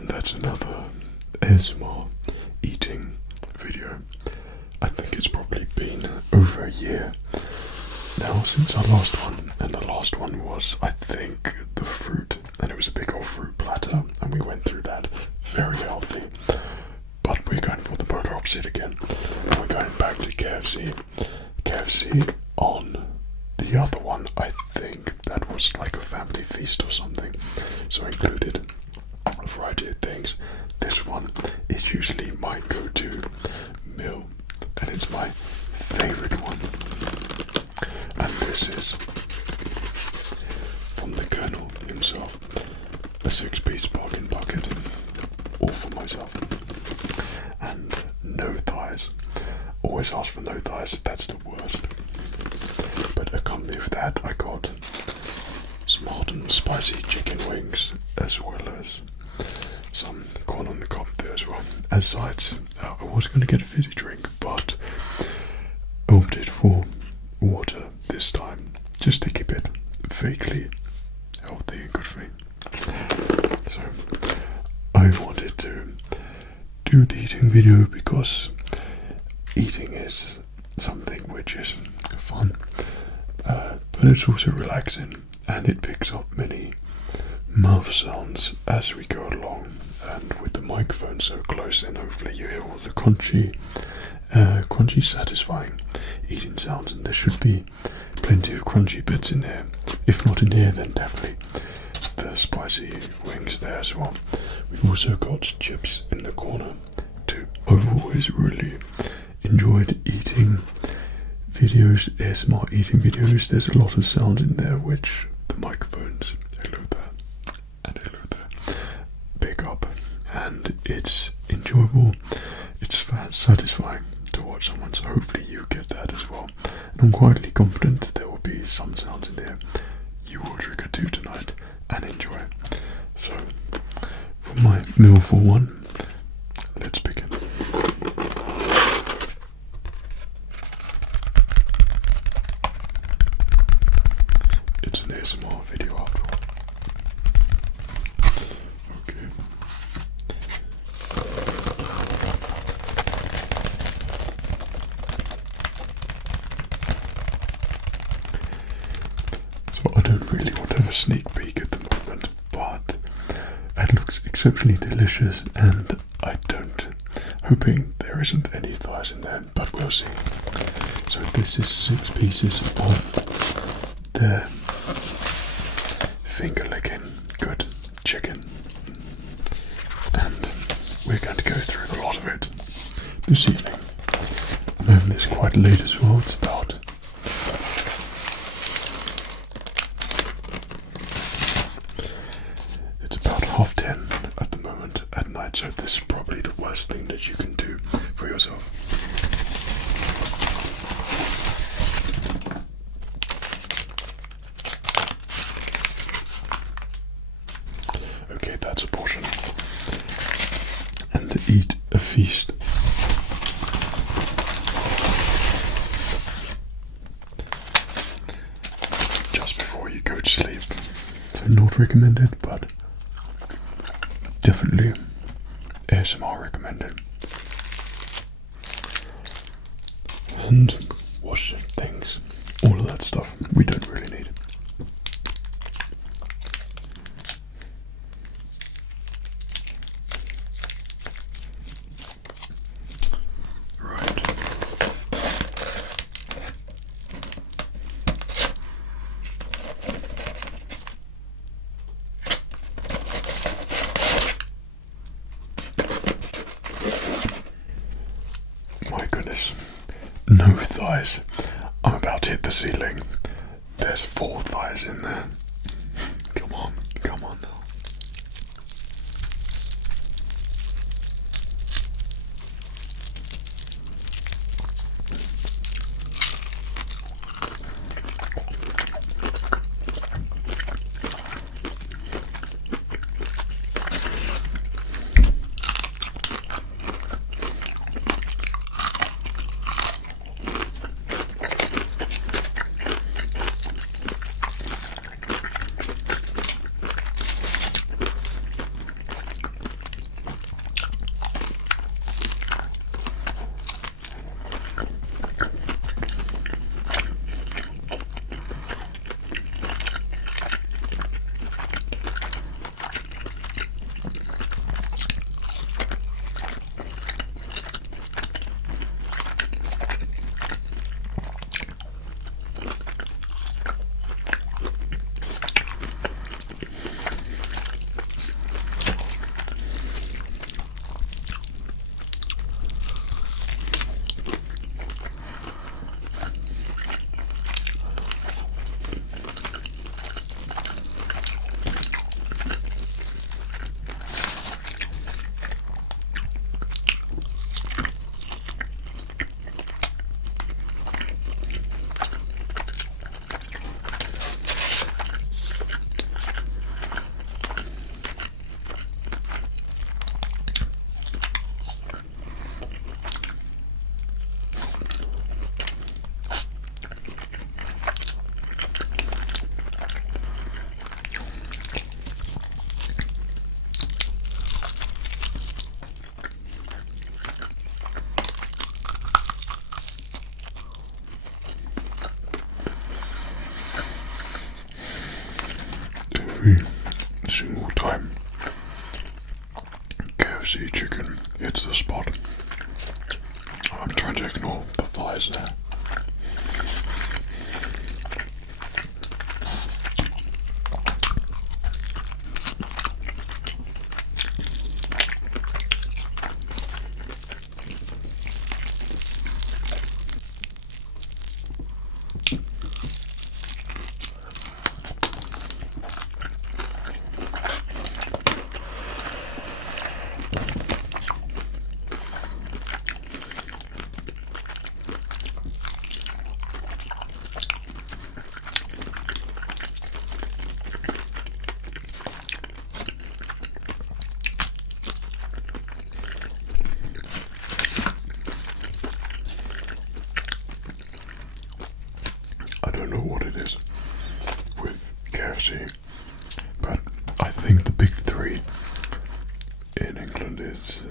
And that's another ASMR eating video. I think it's probably been over a year now since our last one, and the last one was, I think, the fruit, and it was a big old fruit platter, and we went through that. Very healthy. But we're going for the polar opposite again. We're going back to KFC. KFC on the other one, I think that was like a family feast or something, so included a variety of things. This one is usually my go-to meal, and it's my favorite one. And this is from the Colonel himself, a 6-piece bargain bucket, all for myself. And no thighs. Always ask for no thighs, that's the worst. But accompanied with that, I got some hot and spicy chicken wings, as well as some corn on the cob there as well. As sides, I was going to get a fizzy drink, but opted for water this time, just to keep it vaguely healthy and good for me. So I wanted to do the eating video because eating is something which is fun, but it's also relaxing, and it picks up many mouth sounds as we go along, and with the microphone so close, then hopefully you hear all the crunchy, satisfying eating sounds, and there should be plenty of crunchy bits in there. If not in here, then definitely the spicy wings there as well. We've also got chips in the corner too. I've always really enjoyed eating videos, ASMR eating videos. There's a lot of sound in there which the microphones, hello there, and hello there, pick up, and it's enjoyable, it's satisfying to watch someone, so hopefully you get that as well. And I'm quietly confident that there will be some sounds in there you will trigger to tonight and enjoy. So, for my meal for one, let's begin. It's an ASMR video after all. Okay. So I don't really want to have a sneak peek at the moment, but it looks exceptionally delicious, and I don't, hoping there isn't any thighs in there, but we'll see. So this is 6 pieces of the finger licking good chicken, and we're going to go through a lot of it this evening. I'm having this quite late as well. It's about half 10 at the moment at night, so this is probably the worst thing that you can do for yourself. Okay, that's a portion. And eat a feast. Just before you go to sleep. So not recommended, but definitely ASMR recommended. And wash things, all of that stuff, we don't really need. My goodness, no thighs. I'm about to hit the ceiling. There's 4 thighs in there. Come on now. KFC chicken hits the spot. I'm trying to ignore the thighs there. I don't know what it is with KFC, but I think the big three in England is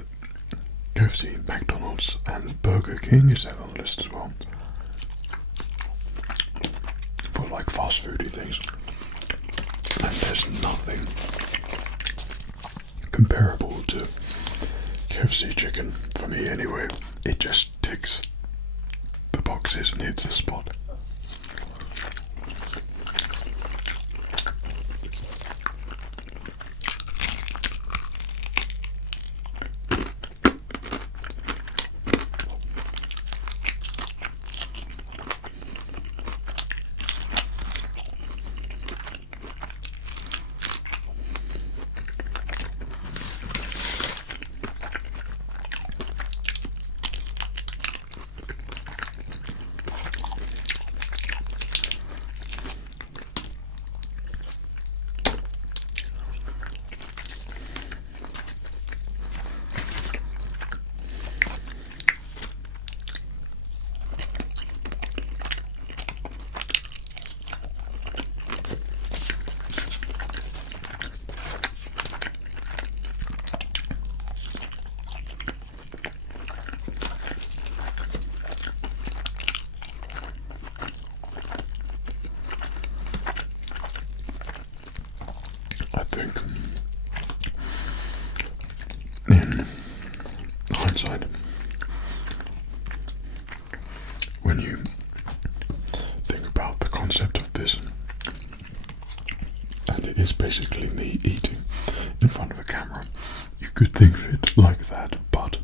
KFC, McDonald's, and Burger King. Is that on the list as well? For like fast foody things. And there's nothing comparable to KFC chicken for me anyway. It just ticks the boxes and hits the spot. I think in hindsight, when you think about the concept of this, and it is basically me eating in front of a camera, you could think of it like that, but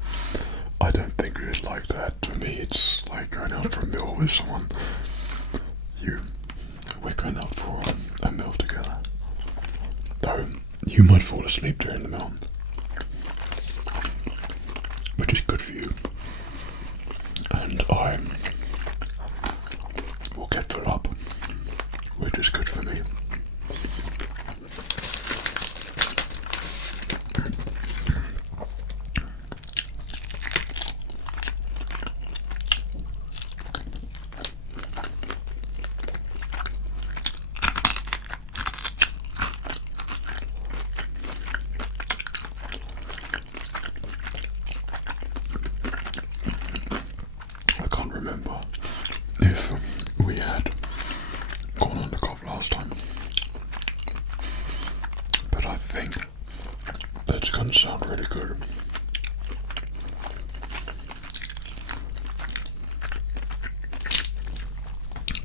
I don't think of it like that. To me, it's like going out for a meal with someone. We're going out for a meal together. Though you might fall asleep during the meal, which is good for you, and I will get full up, which is good for me. Remember if we had gone on the cough last time, but I think that's going to sound really good.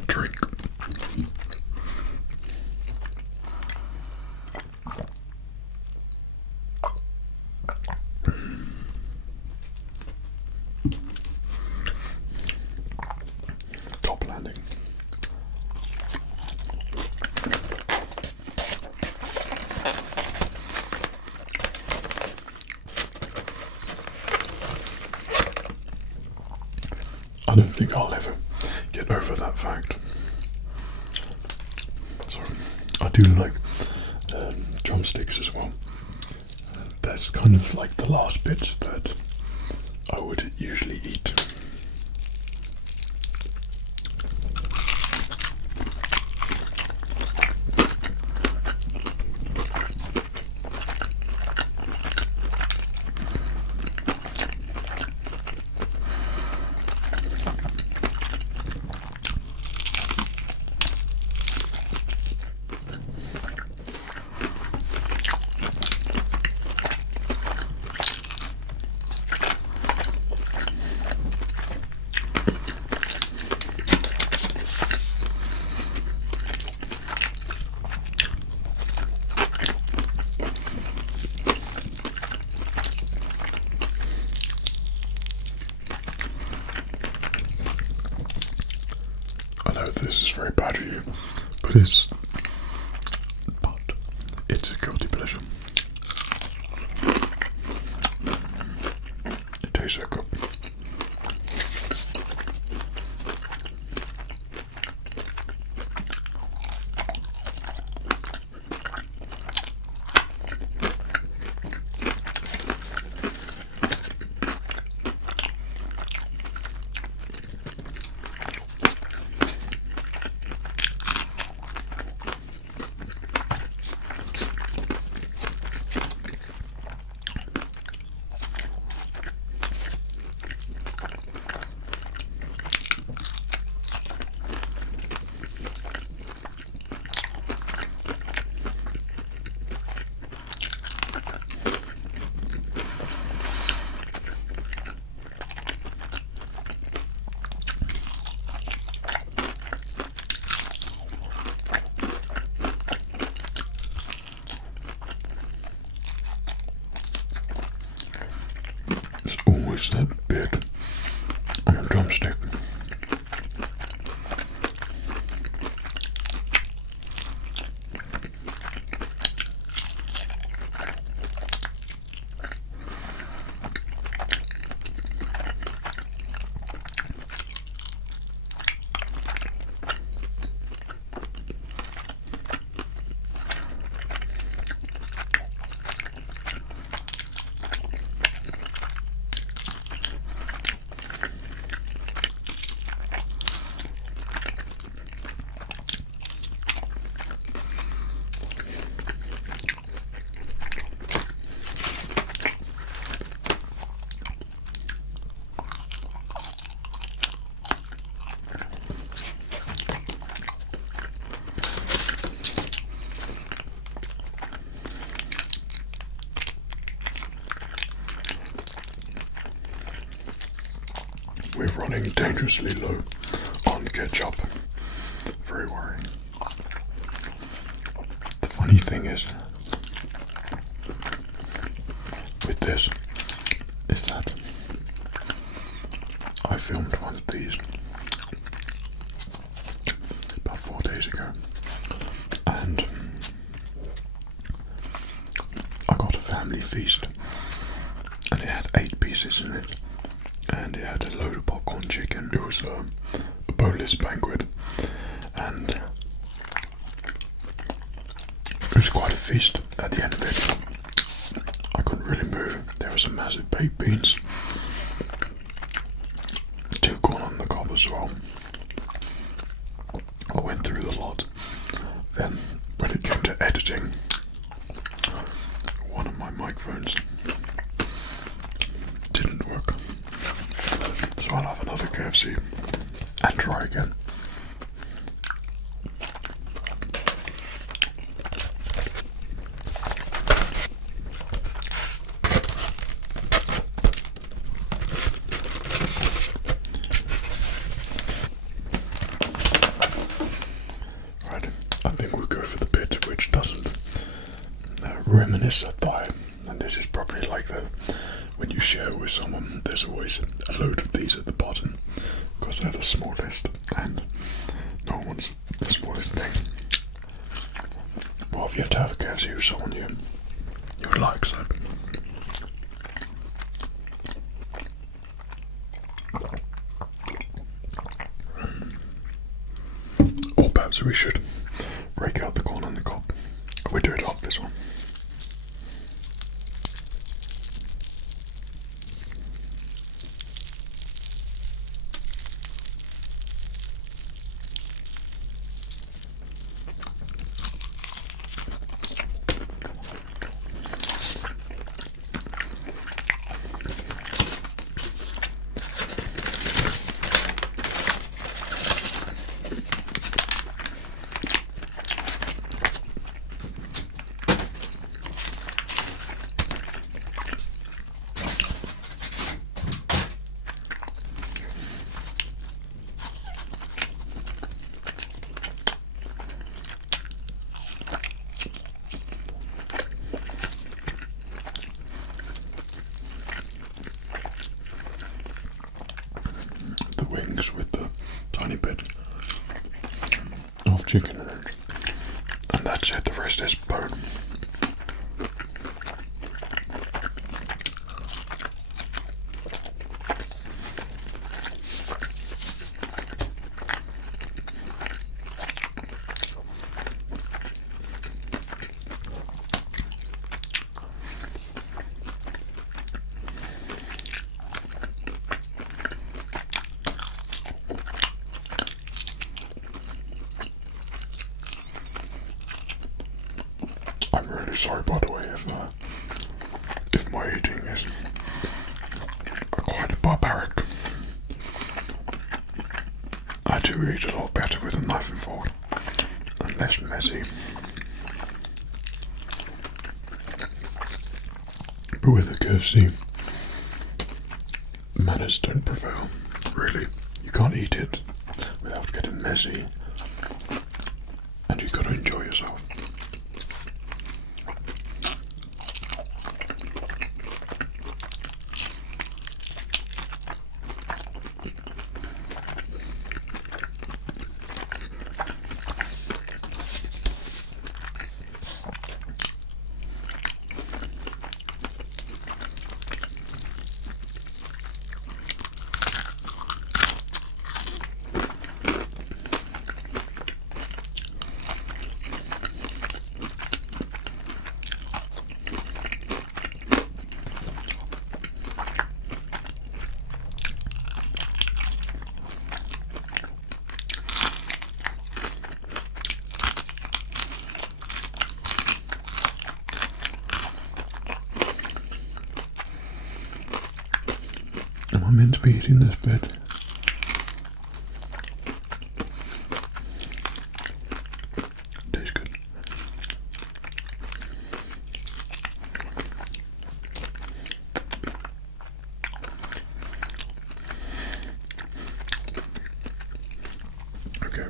Drink. I don't think I'll ever get over that fact. So I do like drumsticks as well. That's kind of like the last bits that I would usually eat. know this is very bad for you, but it's a guilty pleasure. It tastes so good. Always that bit on a drumstick. We're running dangerously low on ketchup. Very worrying. The funny thing is, with this, is that I filmed one of these about 4 days ago, and I got a family feast, and it had 8 pieces in it. And it had a load of popcorn chicken. It was a boneless banquet, and it was quite a feast at the end of it. I couldn't really move. There were some massive baked beans, 2 corn on the cob as well. I went through the lot. Then when it came to editing, one of my microphones didn't work. So I'll have another KFC and try again. Right, I think we'll go for the bit which doesn't reminisce a thigh, and this is probably like the when you share with someone, there's always a load of these at the bottom because they're the smallest, and no one wants the smallest thing. Well, if you have to have a KFC with someone you would like, so. Or perhaps we should break out the corn on the cob. We do it off this one. chicken in it. And that's it, the rest is bone. I'm really sorry, by the way, if my eating is quite barbaric. I do eat a lot better with a knife and fork, and less messy. But with a KFC, manners don't prevail, really. You can't eat it without getting messy, and you've got to enjoy yourself. Am I meant to be eating this bit? Tastes good. Okay.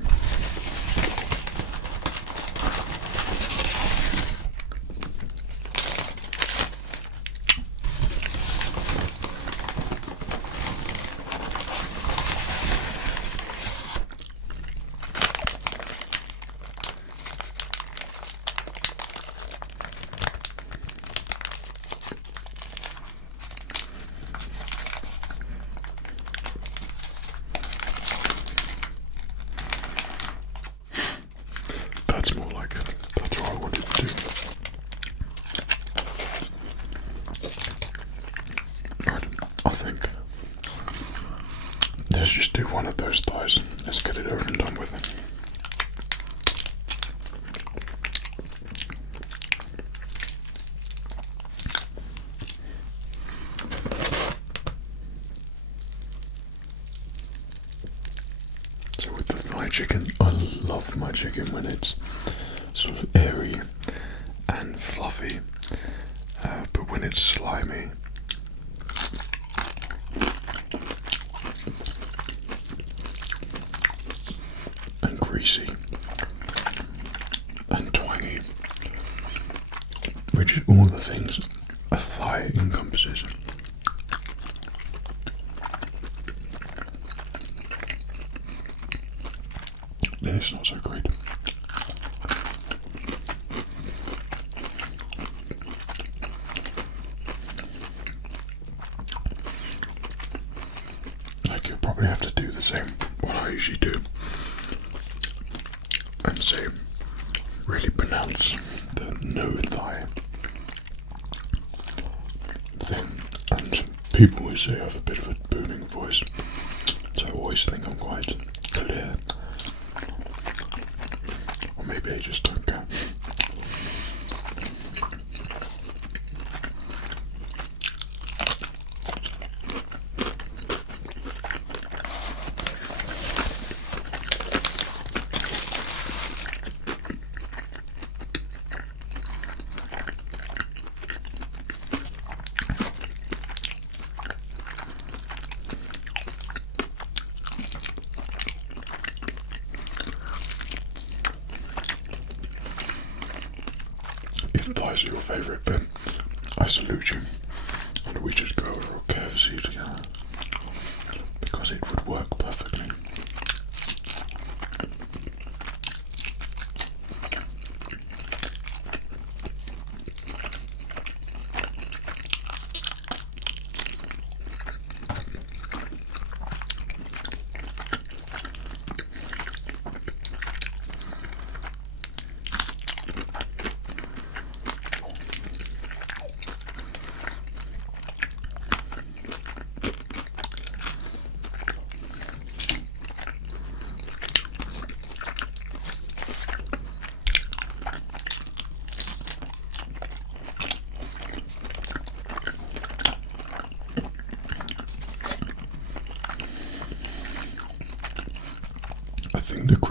That's more like it. That's what I wanted to do. Right, I think let's just do one of those thighs. Let's get it over and done with. So with the fried chicken, I love my chicken when it's sort of airy and fluffy, but when it's slimy and greasy and twangy, which is all the things a thigh encompasses. Then it's not so great. Like, you'll probably have to do the same, what I usually do, and say, really pronounce the no thigh thing. And people who say I have a bit of a booming voice, so I always think I'm quite clear. Or maybe I just don't care. If thighs are your favourite bit, I salute you, and we just go over a KFC together, because it would work perfectly.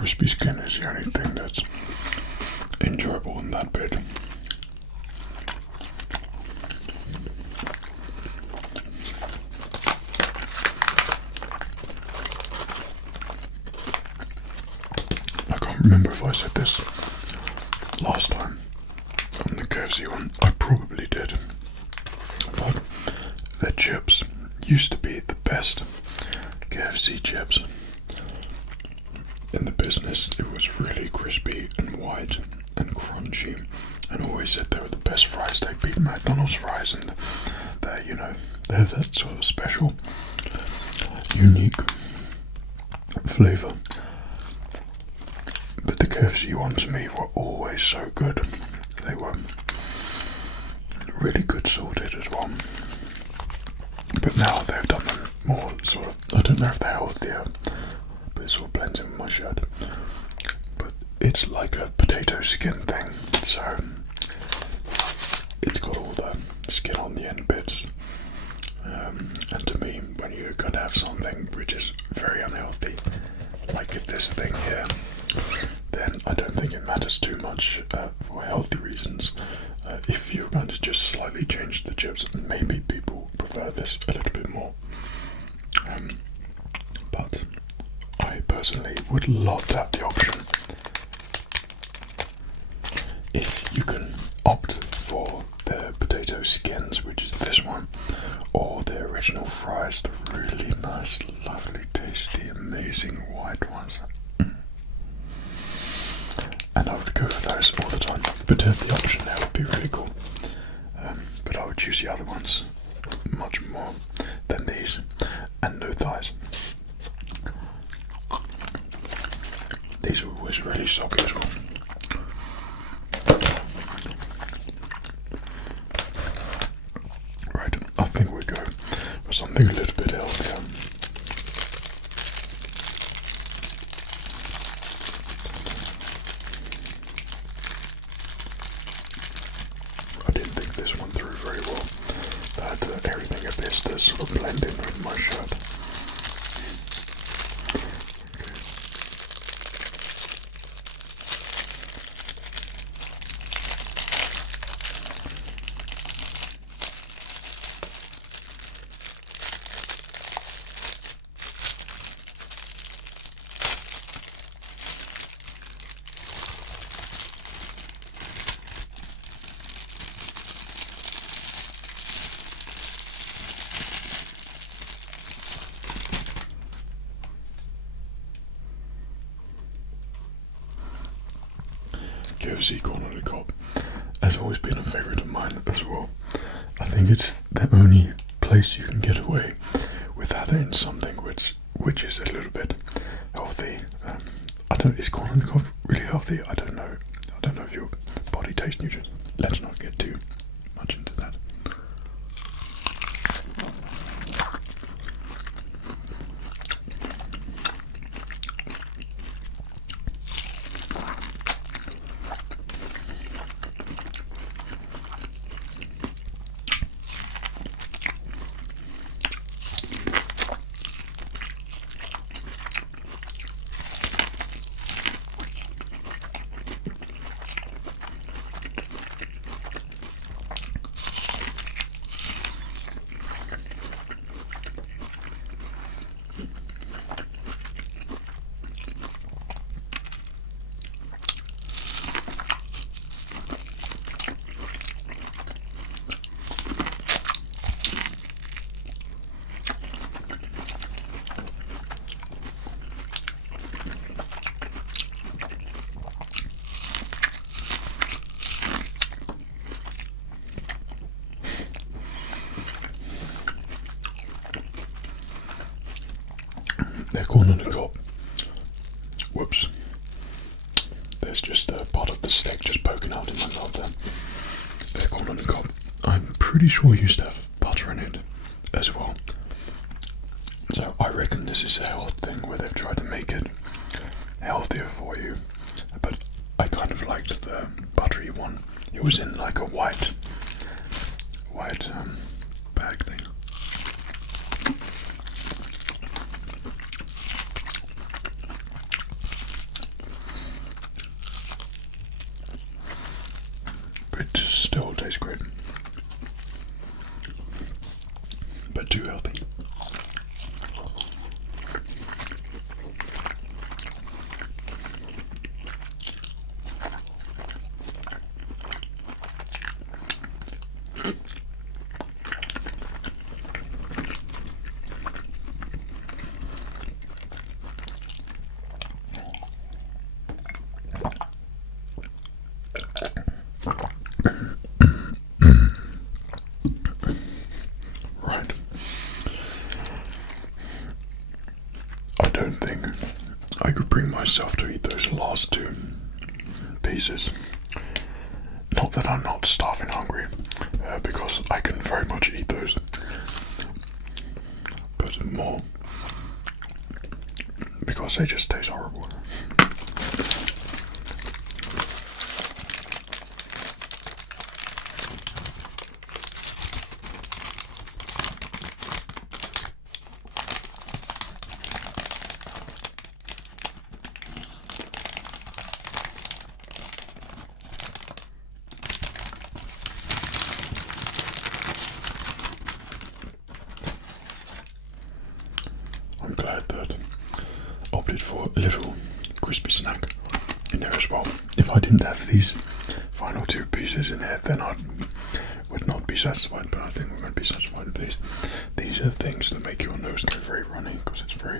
crispy skin is the only thing that's enjoyable in that bit. I can't remember if I said this last time on the KFC one. I probably did. But their chips used to be the best KFC chips in the business. It was really crispy and white and crunchy, and always said they were the best fries. They beat McDonald's fries, and they, you know, they have that sort of special, unique flavour. But the KFC ones to me were always so good. They were really good salted as well. But now they've done them more sort of, I don't know if they're healthier, but it sort of blends in with my shirt. But it's like a potato skin thing, so it's got all the skin on the end bits. And to me, when you're going to have something which is very unhealthy, like this thing here, then I don't think it matters too much for healthy reasons. If you're going to just slightly change the chips, maybe people prefer this a little bit more. But I personally would love to have the option, if you can opt for the potato skins, which is this one, or the original fries, the really nice, lovely, tasty, amazing white ones. And I would go for those all the time. But to have the option there would be really cool. But I would choose the other ones much more than these. And no thighs. These are always really soggy as well. Right, I think we go for something a little bit healthier. I didn't think this one through very well. That everything appears to sort of blend in with my shirt. KFC corn on the cob has always been a favourite of mine as well. I think it's the only place you can get away with having something which is a little bit healthy. Is corn on the cob really healthy? I don't know. I don't know if your body tastes nutritious. Let's not get too much into that. Their corn on the cob. Whoops. There's just a part of the steak just poking out in my mouth there. Their corn on the cob. I'm pretty sure it used to have butter in it as well. So I reckon this is a health thing where they've tried to make it healthier for you. But I kind of liked the buttery one. It was in like a white bag thing. but too healthy. Right. I don't think I could bring myself to eat those last two pieces. Not that I'm not starving hungry, because I can very much eat those, but more because they just taste horrible. I'm glad that I opted for a little crispy snack in there as well. If I didn't have these final two pieces in there, then I would not be satisfied, but I think we're going to be satisfied with these. These are things that make your nose go very runny because it's very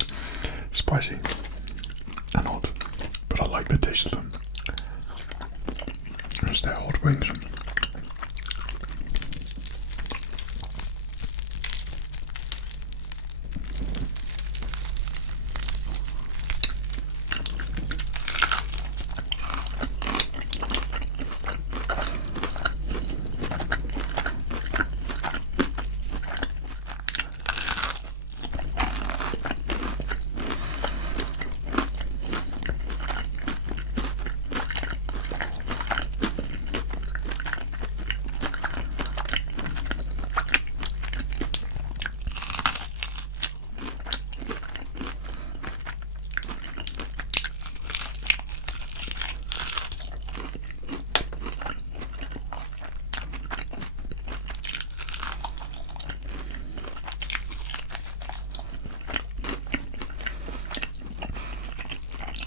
spicy and hot, but I like the taste of them. There's their hot wings.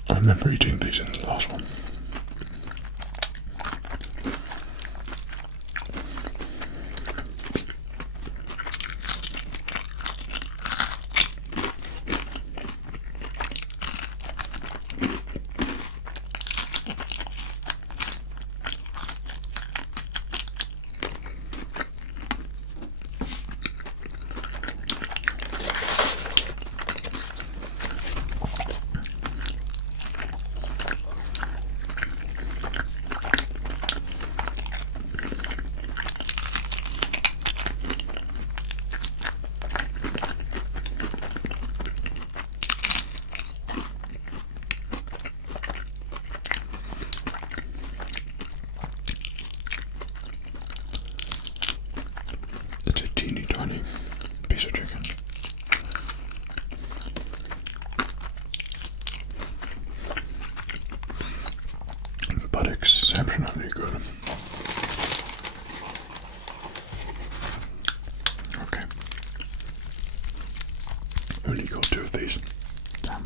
I remember eating these in the last one. It's a teeny tiny piece of chicken, but exceptionally good. Okay, only got two of these. Damn.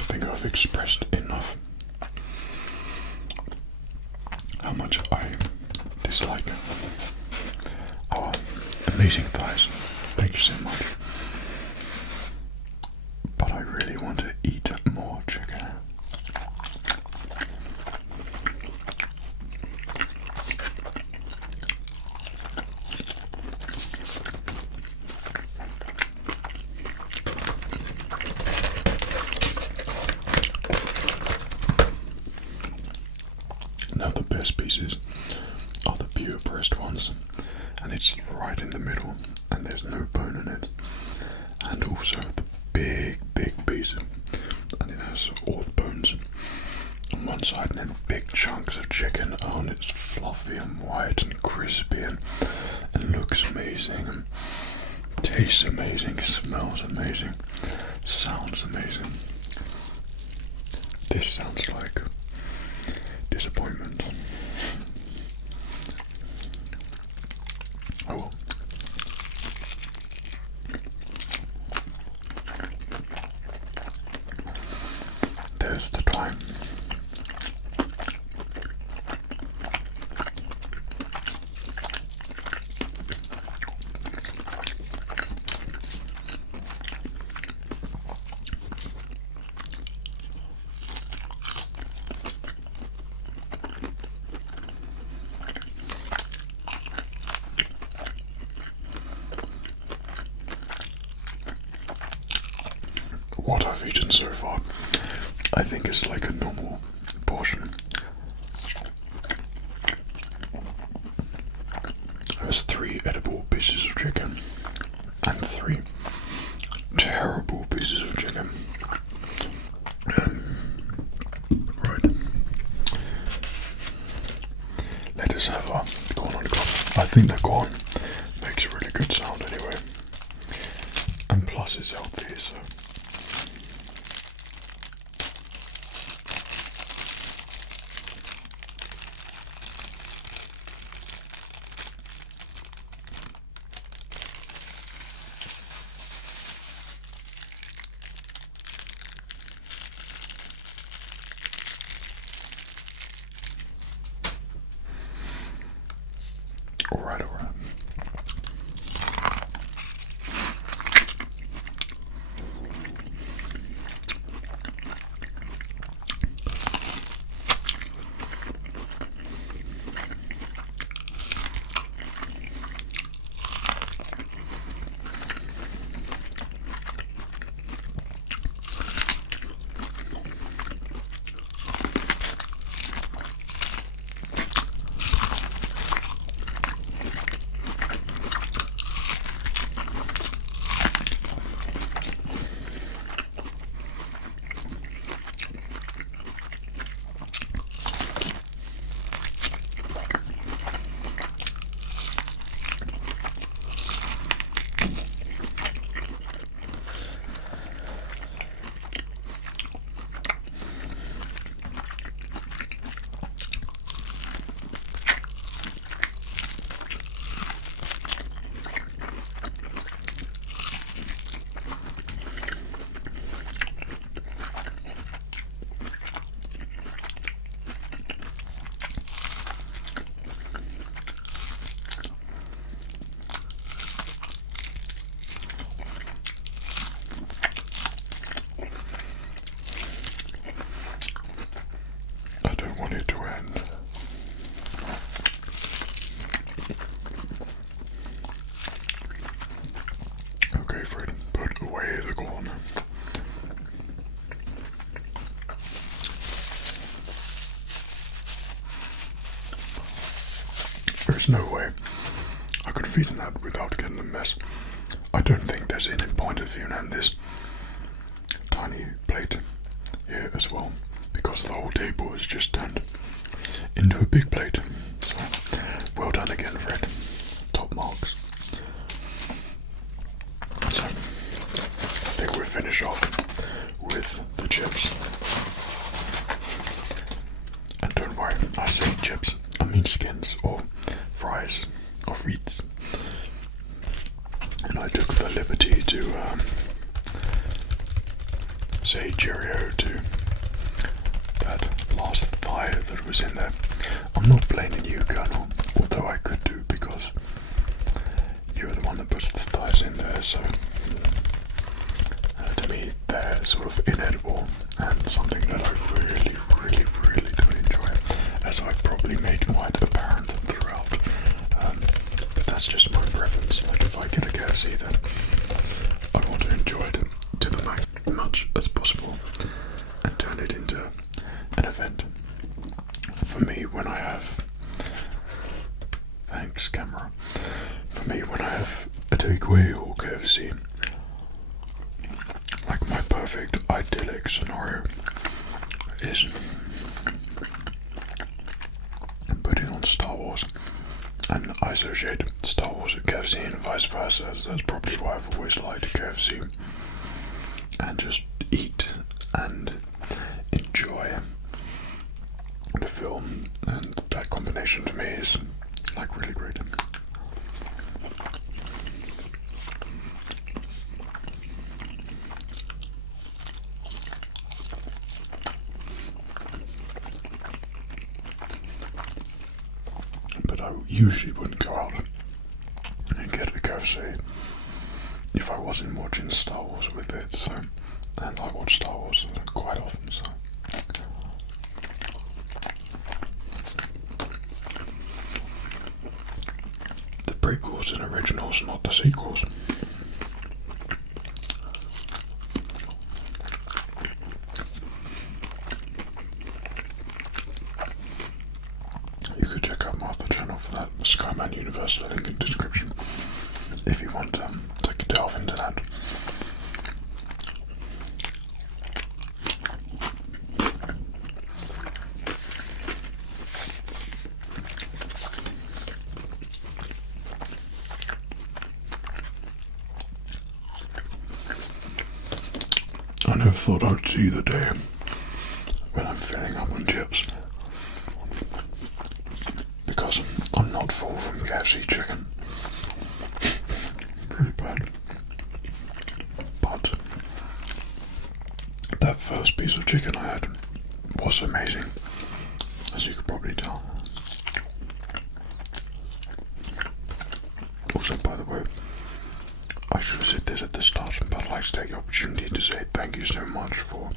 I think I've expressed enough how much I dislike our amazing thighs. Thank you so much. But I really want to eat more chicken. Now the best pieces are the pure breast ones, and it's right in the middle, and there's no bone in it. And also the big piece, and it has all the bones on one side, and then big chunks of chicken. Oh, and it's fluffy and white and crispy, and looks amazing, and tastes amazing, smells amazing, sounds amazing. This sounds like disappointment. Oh well. There's the time. What I've eaten so far, I think is like a normal portion. There's 3 edible pieces of chicken and 3 terrible pieces of chicken. Right. Let us have our corn on the cob. I think the corn makes a really good sound anyway. And plus it's healthy, so. Alright. It to end. Okay, Fred, put away the corn. There's no way I could have eaten that without getting a mess. I don't think there's any point of viewing in this tiny plate here as well, because the whole table is just turned into a big plate. So, well done again, Fred. Top marks. So, I think we'll finish off with the chips. And don't worry, I say chips, I mean skins, or fries, or frites. And I took the liberty to say cheerio to that last thigh that was in there. I'm not blaming you, Colonel, although I could do, because you're the one that puts the thighs in there, so to me they're sort of inedible and something that I really don't enjoy, as I've probably made quite apparent throughout. But that's just my preference. Like, if I get a KFC, then I want to enjoy it to the much as possible and turn it into an event. For me, when I have, thanks camera, for me when I have a takeaway or KFC, like my perfect idyllic scenario is putting on Star Wars, and I associate Star Wars with KFC and vice versa. That's probably why I've always liked KFC, and just eat and enjoy the film, and that combination to me is like really great. But I usually wouldn't go out and get a KFC if I wasn't watching Star Wars with it, so, and I watch Star Wars quite often, so. The prequels and originals, not the sequels. You could check out my other channel for that, SKYMANUNIVERSE, link in the description, if you want to take a delve into that. I never thought I'd see the day when I'm filling up on chips, because I'm not full from KFC chicken. Really bad. But that first piece of chicken I had was amazing, as you could probably tell. Also, by the way, I should have said this at the start, but I'd like to take the opportunity to say thank you so much for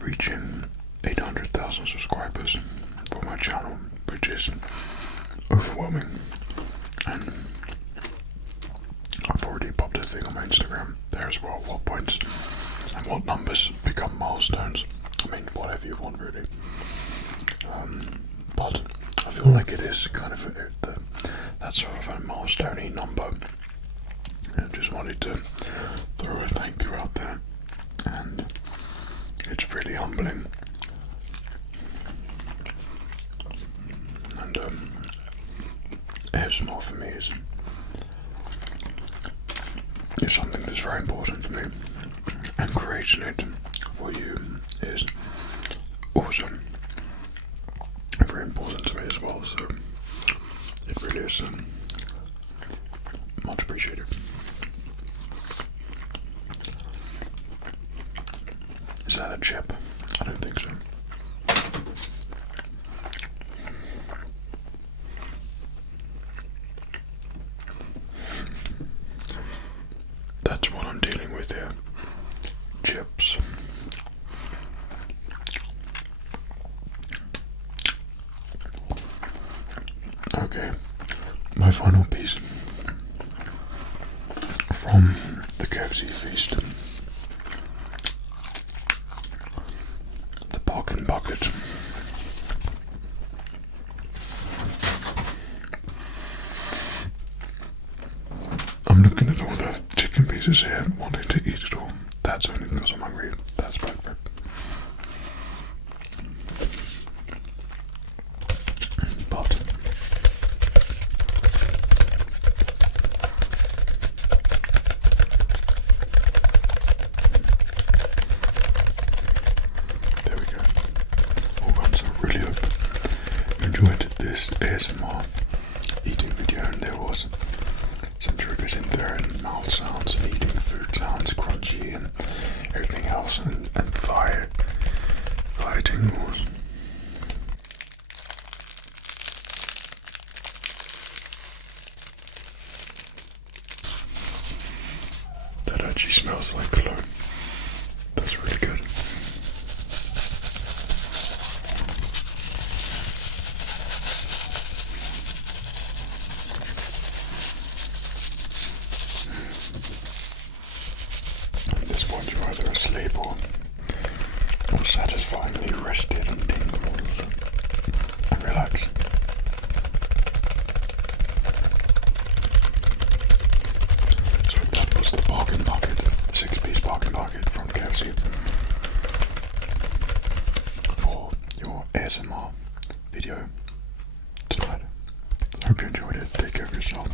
reaching 800,000 subscribers for my channel, which is overwhelming. And I've already popped a thing on my Instagram there as well, what points and what numbers become milestones. I mean, whatever you want, really. But I feel like it is kind of that sort of a milestone-y number. I just wanted to throw a thank you out there, and it's really humbling. And ASMR for me is something that's very important to me, and creating it for you is also very important to me as well, so it really is much appreciated. Is that a chip? I don't think so. That's what I'm dealing with here. Chips. Okay, my final piece from the KFC feast. The bargain bucket. I'm looking at all the chicken pieces here and wanting to eat it all. That's only because I'm hungry. That's perfect. But there we go. All right, so I really hope you enjoyed this ASMR eating video, and there was some triggers in there, and mouth sounds and eating food sounds, crunchy, and everything else, and thigh tingles. That actually smells like cologne. That's really good. At this point you're either asleep or satisfyingly rested and tingled and relaxed. So that was the bargain bucket, 6-piece bargain bucket from KFC for your ASMR video tonight. I hope you enjoyed it. Take care of yourself.